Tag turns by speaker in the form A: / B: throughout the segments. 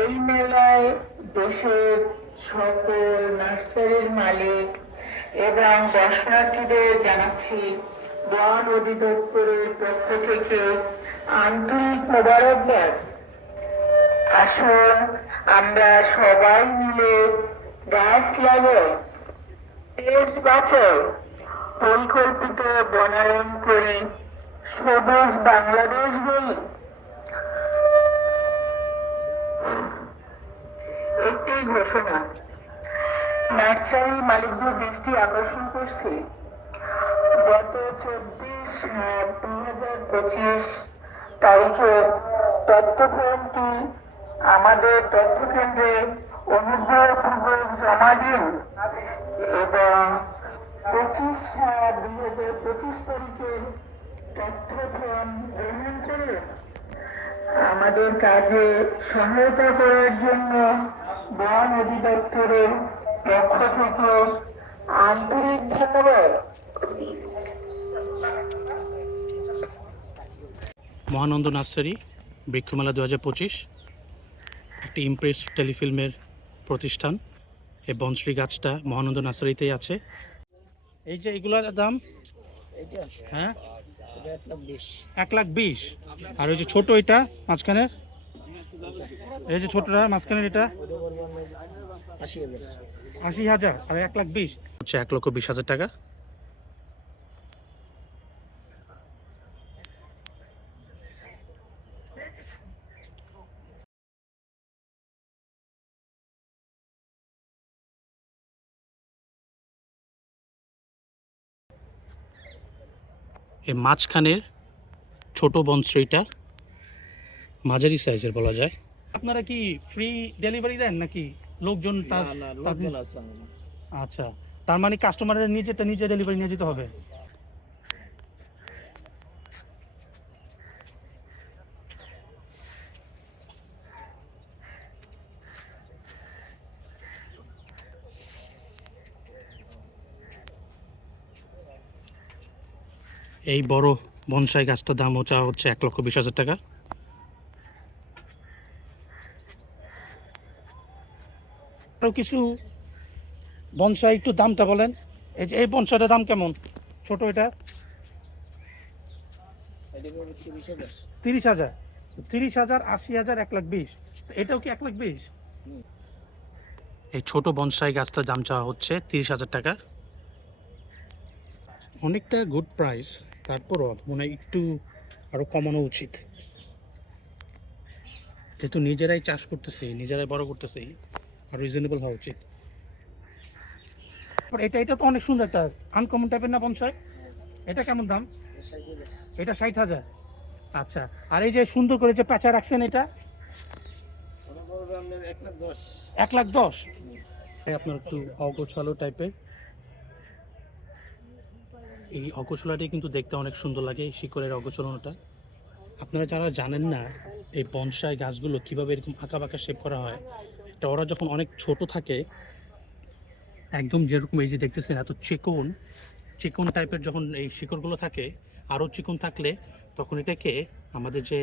A: এই মেলায় দেশের সকল নার্সারির মালিক এবং দর্শনার্থীদের জানাচ্ছি, বন অধিদপ্তরের পক্ষ থেকে আন্তরিক মোবারকবাদ আসুন, আমরা সবাই মিলে গাছ লাগাই দেশ বাঁচাও পরিকল্পিত বনায়ন করে সবুজ বাংলাদেশ গড়ি। একটি ঘোষণা। নার্সারি মালিকদের দৃষ্টি আকর্ষণ করছে। গত চব্বিশ সাত দুই হাজার পঁচিশ তারিখে তথ্যগ্রহণটি আমাদের তথ্যকেন্দ্রে অনুগ্রহপূর্বক জমা দিন এবং পঁচিশ সাত দুই হাজার পঁচিশ তারিখে তথ্যগ্রহণ গ্রহণ করুন। আমাদের কাজে সহায়তা করার জন্য বন অধিদপ্তরের পক্ষ থেকে আন্তরিক ধন্যবাদ।
B: মহানন্দ নার্সারি বৃক্ষমেলা দু হাজার পঁচিশ একটি ইমপ্রেস টেলিফিল্মের প্রতিষ্ঠান এই বনশ্রী গাছটা মহানন্দ নার্সারিতেই আছে। এই যে এগুলোর দাম? হ্যাঁ?
C: এক লাখ বিশ।
B: এক লাখ বিশ। আর ওই যে ছোট এটা মাঝখানে এই যে ছোটটা, মাঝখানের এটা?
C: আশি হাজার
B: আর এক লাখ বিশ। হচ্ছে এক লক্ষ বিশ হাজার টাকা। এই মাঝখানের ছোট বনশ্রীটা মাঝারি সাইজের বলা যায়। আপনারা কি ফ্রি ডেলিভারি দেন নাকি? লোকজন তার তাদের-। আচ্ছা তার মানে কাস্টমারের নিজেরটা নিজে ডেলিভারি নিয়ে যেতে হবে? এই বড় বনসাই গাছটার দাম হচ্ছে হচ্ছে এক লক্ষ বিশ হাজার টাকা। আরও কিছু বনসাই একটু দামটা বলেন। এই যে এই বনসাইটার দাম কেমন? ছোট এটা?
C: তিরিশ হাজার।
B: তিরিশ হাজার। আশি হাজার এক লাখ বিশ। এটাও কি এক লাখ বিশ? এই ছোট বনসাই গাছটার দাম চাওয়া হচ্ছে তিরিশ হাজার টাকা। অনেকটা গুড প্রাইস তারপরও মনে হয় একটু আরও কমানো উচিত। যেহেতু নিজেরাই চাষ করতেছি নিজেরাই বড় করতেছি রিজনেবল হওয়া উচিত। এটা এটা তো অনেক সুন্দর একটা আনকমন টাইপের না বনসাই? এটা কেমন দাম?
C: এটা ষাট হাজার।
B: আচ্ছা আর এই যে সুন্দর করে যে প্যাঁচা রাখছেন এটা?
C: এক লাখ দশ।
B: আপনার একটু অগোছালো টাইপের এই অগোছলাটি কিন্তু দেখতে অনেক সুন্দর লাগে শিকড়ের অগোছলনটা আপনারা যারা জানেন না এই বনসাই গাছগুলো কীভাবে এরকম আঁকা বাঁকা শেপ করা হয় এটা ওরা যখন অনেক ছোট থাকে, একদম যেরকম এই যে দেখতেছেন এত চিকন চিকন টাইপের যখন এই শিকড়গুলো থাকে, আরও চিকন থাকলে তখন এটাকে আমাদের যে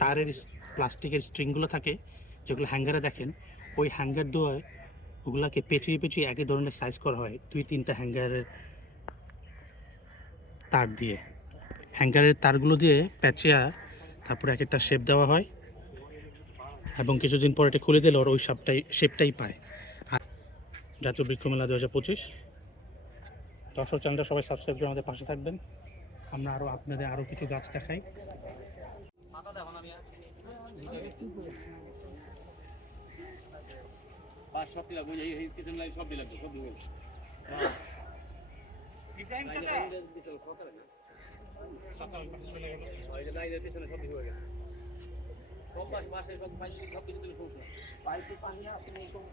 B: তারের প্লাস্টিকের স্ট্রিংগুলো থাকে, যেগুলো হ্যাঙ্গারে দেখেন, ওই হ্যাঙ্গার দিয়ে ওগুলাকে পেঁচিয়ে পেঁচিয়ে একই ধরনের সাইজ করা হয়, দুই তিনটা হ্যাঙ্গারের তার দিয়ে। হ্যাঙ্গারের তারগুলো দিয়ে প্যাচিয়া তারপরে এক একটা শেপ দেওয়া হয়। এবং কিছুদিন পর এটা খুলে দিলে ওর ওই শেপটাই শেপটাই পায়। আর জাতীয় বৃক্ষ মেলা দু হাজার পঁচিশ। দর্শক চ্যানেলটা সবাই সাবস্ক্রাইব করে আমাদের পাশে থাকবেন। আমরা আরও আপনাদের আরও কিছু গাছ দেখাই।
D: পাঁচ সব পাশ সব পাশ সব কিছু
C: পাইপে পানি না এরকম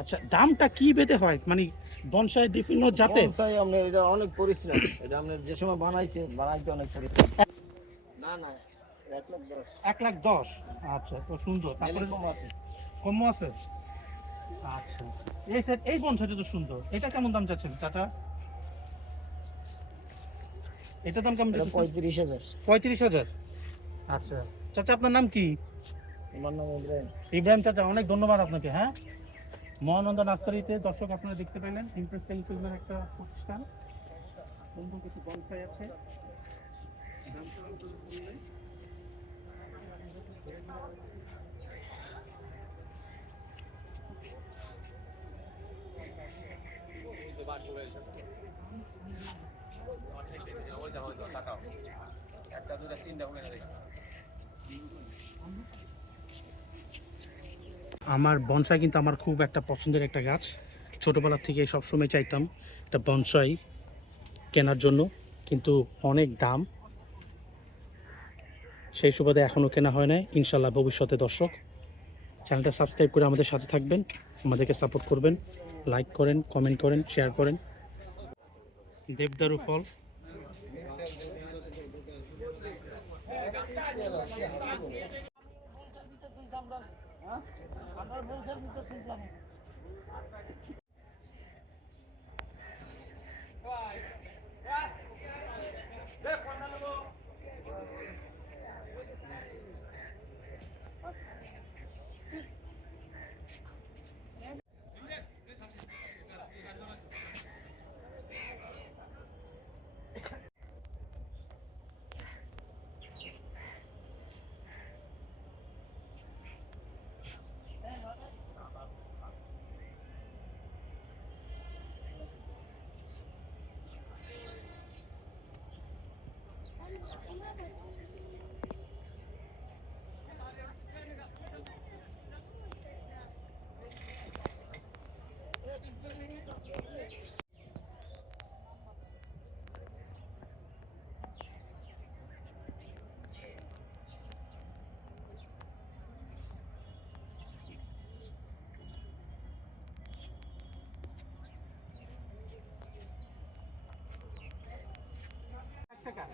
B: আচ্ছা দামটা কি বেঁধে হয়? মানে বনসাই বিভিন্ন জাতের?
C: বনসাই আপনার এটা অনেক পরিশ্রম। এটা আপনার যে সময় বানাইছে বানাইতে অনেক পরিশ্রম। না না এক লাখ দশ।
B: আচ্ছা তো সুন্দর। তারপরে
C: এরকম আছে।
B: কম আছে? আচ্ছা। এই সেট এই বনসাইটা তো সুন্দর। এটা কেমন দাম চাচ্ছেন চাচা? এটা দাম কেমন
C: পঁয়ত্রিশ হাজার।
B: পঁয়ত্রিশ হাজার? আচ্ছা। চাচা আপনার নাম কি?
C: আমার নাম ইব্রাহিম।
B: ইব্রাহিম চাচা অনেক ধন্যবাদ আপনাকে হ্যাঁ? মহানন্দ নার্সারিতে দর্শক আপনারা দেখতে পেলেন ইমপ্রেস টেলিভিশনের একটা প্রতিষ্ঠান। সুন্দর কিছু বনসাই আছে?
D: একটা দুটা তিনটা
B: আমার বনসাই কিন্তু আমার খুব একটা পছন্দের একটা গাছ। ছোটোবেলা থেকে সবসময় চাইতাম একটা বনসাই কেনার জন্য, কিন্তু অনেক দাম। সেই সুবাদে এখনও কেনা হয় না ইনশাল্লাহ ভবিষ্যতে দর্শক। চ্যানেলটা সাবস্ক্রাইব করে আমাদের সাথে থাকবেন, আমাদেরকে সাপোর্ট করবেন, লাইক করেন, কমেন্ট করেন, শেয়ার করেন। দেবদারু ফল। আর বলছেন তো শুনলাম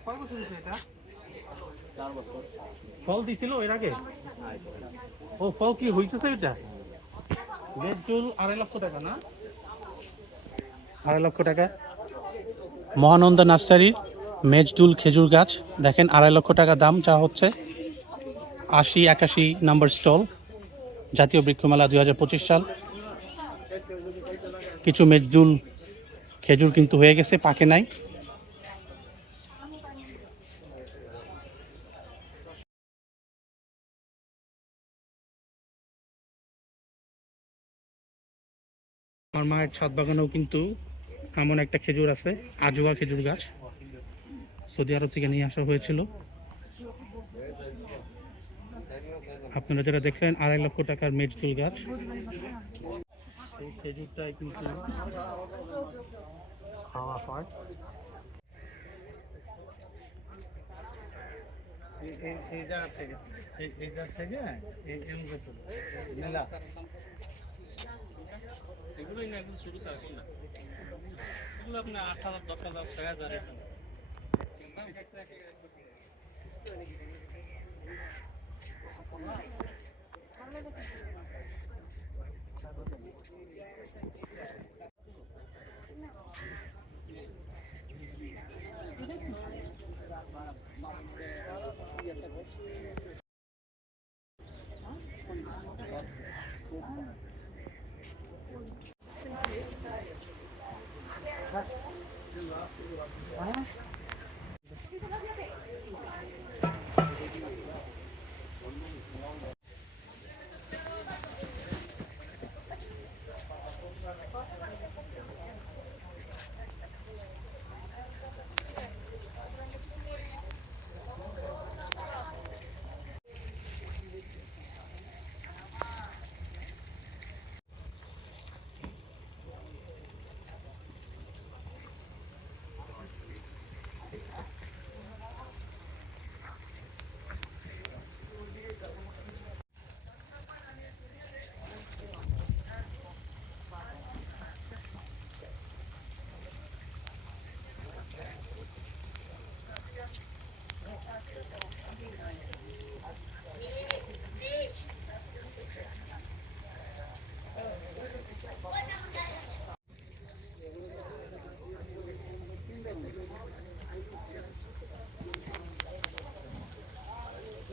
B: কয় বছর হয়েছে এটা?
C: চার বছর।
B: ফল দিছিল এর আগে? ও ফল কি হইতেছে এটা? বেডজুল আড়াই লক্ষ টাকা না? আড়াই লক্ষ টাকা। মহানন্দা নার্সারির মেজডুল খেজুর গাছ। দেখেন আড়াই লক্ষ টাকা দাম যা হচ্ছে আশি একাশি নাম্বার স্টল জাতীয় বৃক্ষমেলা দুই হাজার পঁচিশ সাল। কিছু মেজদুল খেজুর কিন্তু হয়ে গেছে পাকে নাই। আমার মায়ের ছাদ বাগানেও কিন্তু এমন একটা খেজুর আছে, আজোয়া খেজুর গাছ। সৌদি আরব থেকে নিয়ে আসা হয়েছিল। আপনারা যারা দেখলেন, আড়াই লক্ষ টাকার মেজদুল গাছ। খেজুরটাই কিন্তু খাওয়া হয়। এই জায়গা থেকে এই জায়গা থেকে মেলা।
D: এগুলোই না এখন শুরু এখন না এগুলো আপনার আট হাজার, দশ হাজার টাকা হাজার এরকম Thank.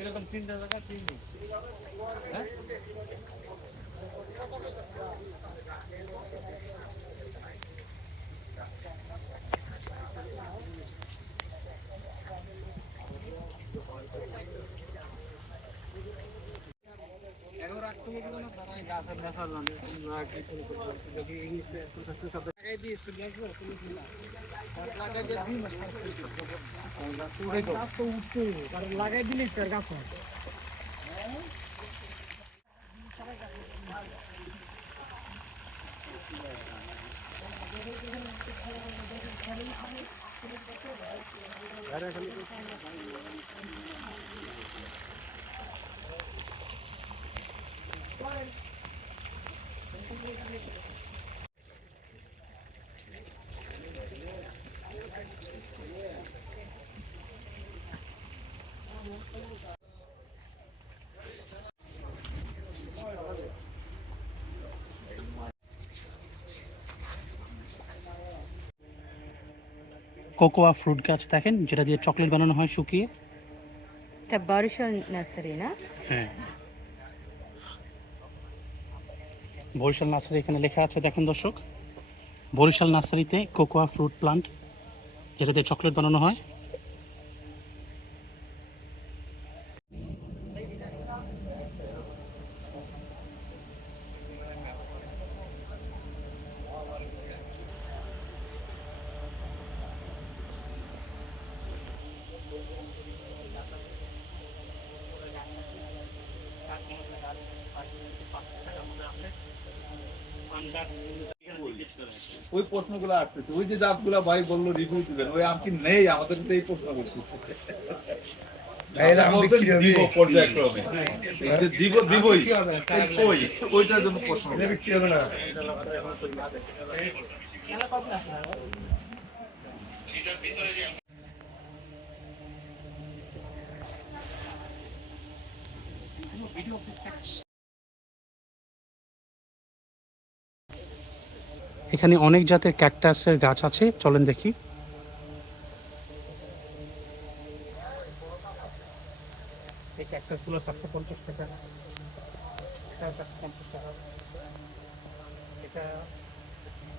D: এরকম তিনটা জায়গা তিন দিন। হ্যাঁ? লাগাই গাছ লাগাই দিলে তার গাছ হয়
B: কোকোয়া ফ্রুট গাছ দেখেন যেটা দিয়ে চকলেট বানানো হয় শুকিয়ে।
E: এটা বরিশাল নার্সারি না?
B: হ্যাঁ। বরিশাল নার্সারি এখানে লেখা আছে দেখেন দর্শক। বরিশাল নার্সারিতে কোকোয়া ফ্রুট প্লান্ট যেটা দিয়ে চকলেট বানানো হয়।
F: ওই প্রশ্নগুলো আসতেছে। ওই যে জাতগুলা ভাই বলল রিভিউ দিবেন ওই আম কি নেই আমাদের তো এই প্রশ্ন করতেছে। বলছেন দিব পর্যায়ক্রমে। এই যে দিব দিবই।
B: এখানে অনেক জাতের ক্যাকটাসের গাছ আছে চলেন দেখি। এই ক্যাকটাসগুলো চারশো পঞ্চাশ টাকা।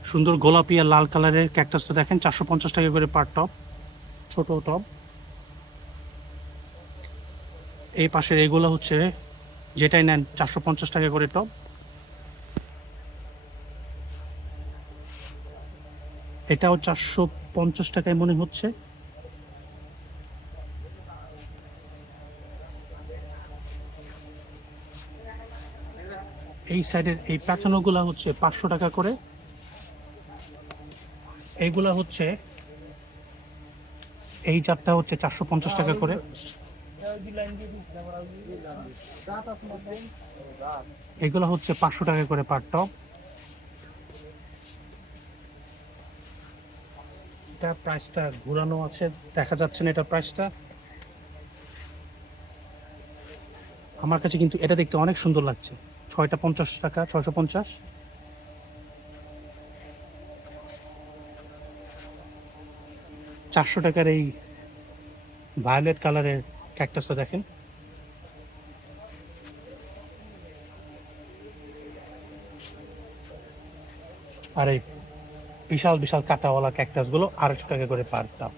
B: সুন্দর গোলাপি আর লাল কালারের ক্যাকটাসটা দেখেন চারশো পঞ্চাশ টাকা করে পার টপ ছোট টব এই পাশের এগুলো হচ্ছে যেটাই নেন চারশো পঞ্চাশ টাকা করে টব এটাও চারশো পঞ্চাশ টাকায় মনে হচ্ছে। এই সাইডের এই প্যাচানোগুলা হচ্ছে পাঁচশো টাকা করে। এইগুলা হচ্ছে, এই চারটা হচ্ছে চারশো পঞ্চাশ টাকা করে। এগুলো হচ্ছে পাঁচশো টাকা করে পার টপ এটা প্রাইসটা ঘুরানো আছে, দেখা যাচ্ছে না এটা প্রাইসটা আমার কাছে কিন্তু এটা দেখতে অনেক সুন্দর লাগছে। ছয়টা পঞ্চাশ টাকা, ছয়শো পঞ্চাশ। চারশো টাকার এই ভায়োলেট কালারের ক্যাকটাসটা দেখেন। আর এই বিশাল বিশাল কাঁটাওয়ালা ক্যাকটাসগুলো আড়াইশো টাকা করে পার দাম।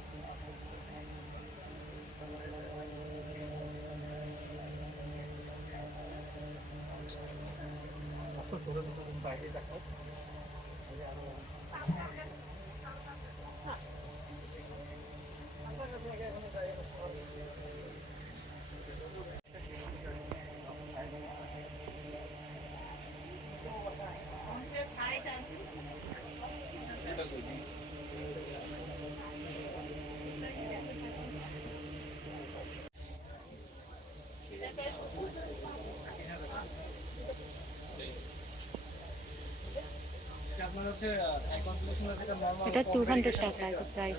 E: এটা টু হান্ড্রেড টাকা প্রাইস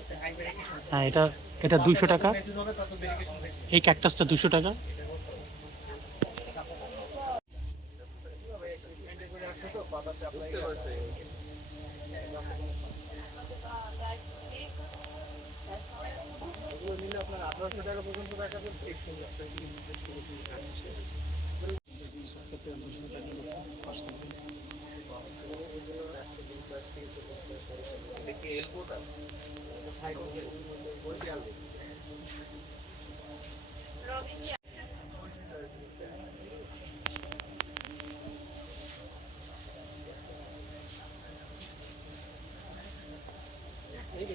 B: হ্যাঁ এটা এটা দুইশো টাকা। এই ক্যাকটাসটা দুশো টাকা।
D: আপনার আঠারোশো টাকা পর্যন্ত রাখা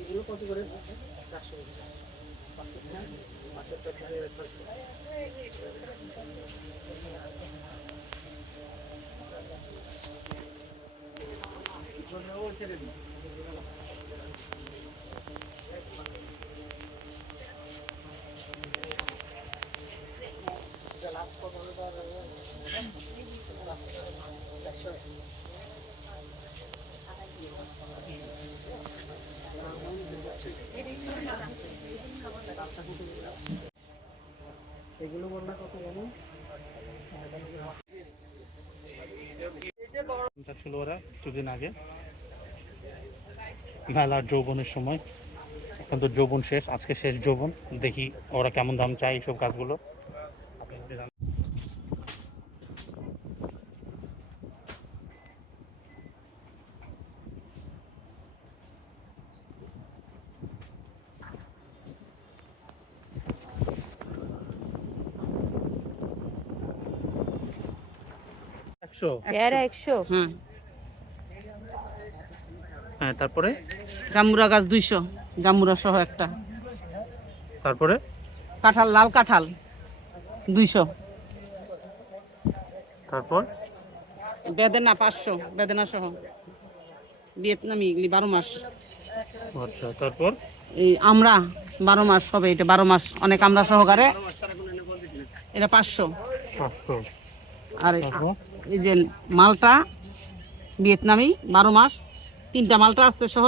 D: এগুলো কত করে? চারশো পাঁচশো টাকা। এগুলো বললে কত জানো
B: ছিল ওরা কিছুদিন আগে। মেলার যৌবনের সময়। এখন তো যৌবন শেষ আজকে শেষ যৌবন। দেখি ওরা কেমন দাম চায় এইসব গাছগুলো একশো? হ্যাঁ তারপরে?
G: জাম্বুরা গাছ দুইশো জাম্বুরা সহ একটা।
B: তারপরে?
G: কাঁঠাল লাল কাঁঠাল দুইশো।
B: তারপর?
G: বেদেনা পাঁচশো বেদেনা সহ। ভিয়েতনামি এগুলি বারো মাস।
B: আচ্ছা তারপর?
G: এই আমরা বারো মাস হবে এটা বারো মাস। অনেক আমরা সহকারে। এটা পাঁচশো।
B: পাঁচশো।
G: আর এই- এই যে মালটা ভিয়েতনামি বারো মাস। তিনটা মালটা আছে সহ।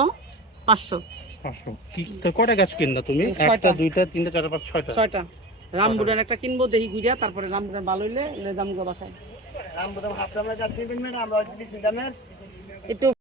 G: পাঁচশো।
B: পাঁচশো। কি তো কটা গাছ কিনলা তুমি?
G: ছয়টা।
B: একটা দুইটা তিনটা চারটা পাঁচ ছয়টা?
G: ছয়টা। রামবুরান একটা কিনবো দেখি ঘুরিয়া তারপরে রামবুরান ভালো হইলে দাম গো বাসায় একটু